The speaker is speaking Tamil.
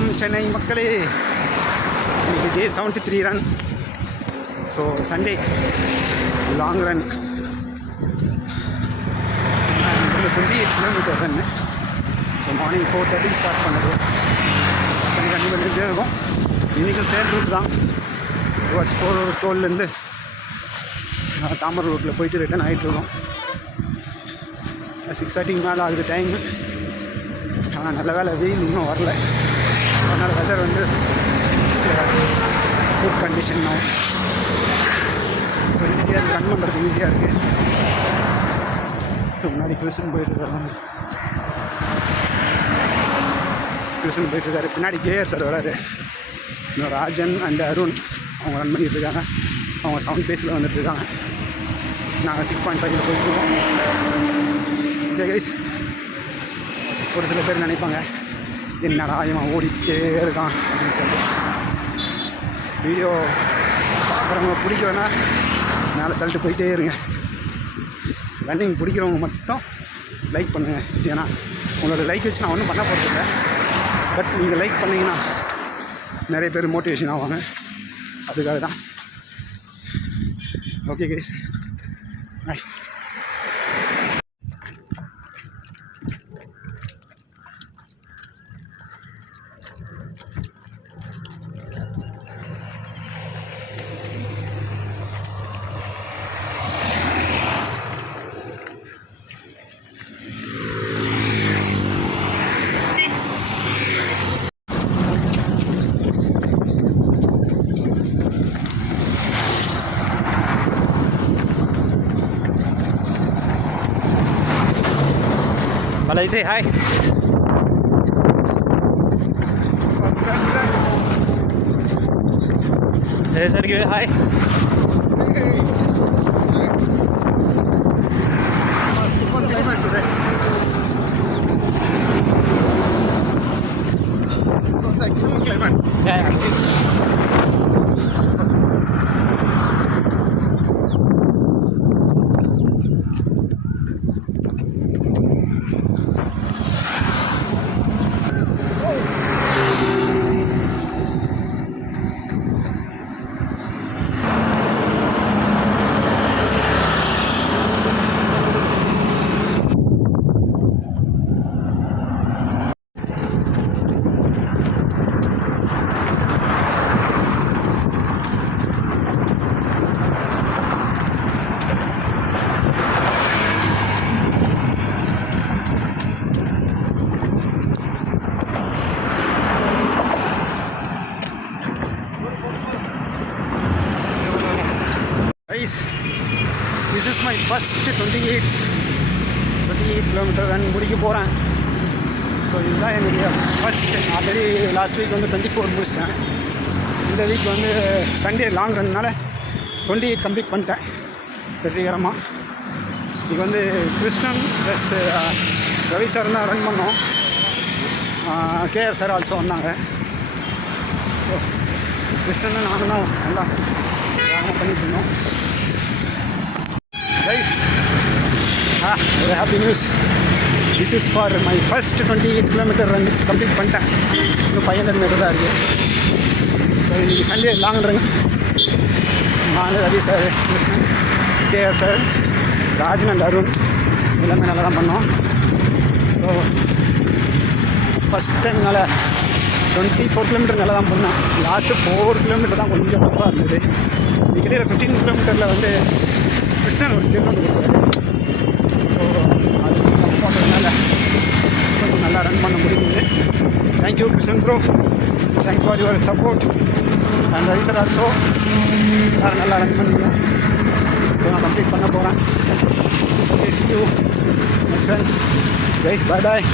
வணக்கம் சென்னை மக்களே. இன்னைக்கு டே 73 run. So Sunday long run 28 kilometre run. So morning 4:30 start பண்ணது. கண்டிப்பாக நின்றுட்டே இருக்கும். இன்றைக்கும் சேம் ரூட் தான். டுவர்ட்ஸ் போர் டோல்லேருந்து தாமரை ரோட்டில் போயிட்டு ரிட்டன் ஆகிட்டுருக்கோம். 6:30 மேலே ஆகுது டைமு. ஆனால் நல்ல வேலை வெயில் இன்னும் வரல. அதனால் வெதர் வந்து குட் கண்டிஷன் தான். ஸோ ஈஸியாக இருக்குது, ரன் பண்ணுறதுக்கு ஈஸியாக இருக்குது. முன்னாடி கிருஷ்ணன் போயிட்டுருக்காரு. பின்னாடி கேஆர் சார் வராரு. இன்னும் ராஜன் அண்ட் அருண் அவங்க ரன் பண்ணிகிட்ருக்காங்க. அவங்க 7 பேஸில் வந்துட்டுருக்காங்க. நாங்கள் 6.5 போயிட்டுருக்கோம். ஓகே கைஸ், ஒரு சில பேர் நினைப்பாங்க என்னடா இவன் ஓடிக்கிட்டே இருக்கான் அப்படின்னு சொல்லி. வீடியோ பார்க்குறவங்க பிடிக்கலன்னா மேலே தள்ளிட்டு போயிட்டே இருங்க. ரன்னிங் பிடிக்கிறவங்க மட்டும் லைக் பண்ணுங்கள். ஏன்னா உங்களோட லைக் வச்சு நான் ஒன்றும் பண்ண போகிறதில்ல. பட் நீங்கள் லைக் பண்ணிங்கன்னா நிறைய பேர் மோட்டிவேஷன் ஆவாங்க. அதுக்காக தான். Okay guys, bye. Balaji, say hi. Hey, Sergey, hi. Super climate today. It's excellent climate. Yeah. This is my first 28 kilometre run முடிக்க போகிறேன். ஸோ இதுதான் என்னுடைய ஃபஸ்ட். ஆல்ரெடி லாஸ்ட் வீக் வந்து 24 முடிச்சிட்டேன். இந்த வீக் வந்து சண்டே லாங் ரன்னால் 28 கம்ப்ளீட் பண்ணிட்டேன் வெற்றிகரமாக. இது வந்து கிருஷ்ணன் ப்ளஸ் ரவி சார் தான் ரன் பண்ணோம். கேஆர் சார் ஆல்சோ வந்தாங்க. ஸோ கிருஷ்ணன் நானும் தான் நல்லா வேகமாக பண்ணிட்டு இருந்தோம். ஒரு happy news. This is for my first 28 kilometre run complete பண்ணிட்டேன். இன்னும் 500 மீட்டர் தான் இருக்குது. ஸோ இன்றைக்கி சண்டே லாங் ரன். நான் Ravi sir, Krishnan, KR sir, Rajan and Arun எல்லாமே நல்லா தான் பண்ணோம். ஸோ ஃபஸ்ட் டைம் நல்லா 24 கிலோமீட்டர் நல்லா தான் பண்ணேன். லாஸ்ட்டு 4 கிலோமீட்டர் தான் கொஞ்சம் டஃப்பாக இருந்தது. இதுக்கிடையில் 15 கிலோமீட்டரில் வந்து கிருஷ்ணன் ஒரு ஜெர்னல் கொடுத்தாரு. ஸோ அது போட்டதுனால கொஞ்சம் நல்லா ரன் பண்ண முடியுது. Thank you Krishnan bro, thanks for your support. And Ravi sir also எல்லோரும் நல்லா ரன் பண்ணுவீங்க. ஸோ நான் கம்ப்ளீட் பண்ண போகிறேன். Okay, see you next time. Guys, bye bye.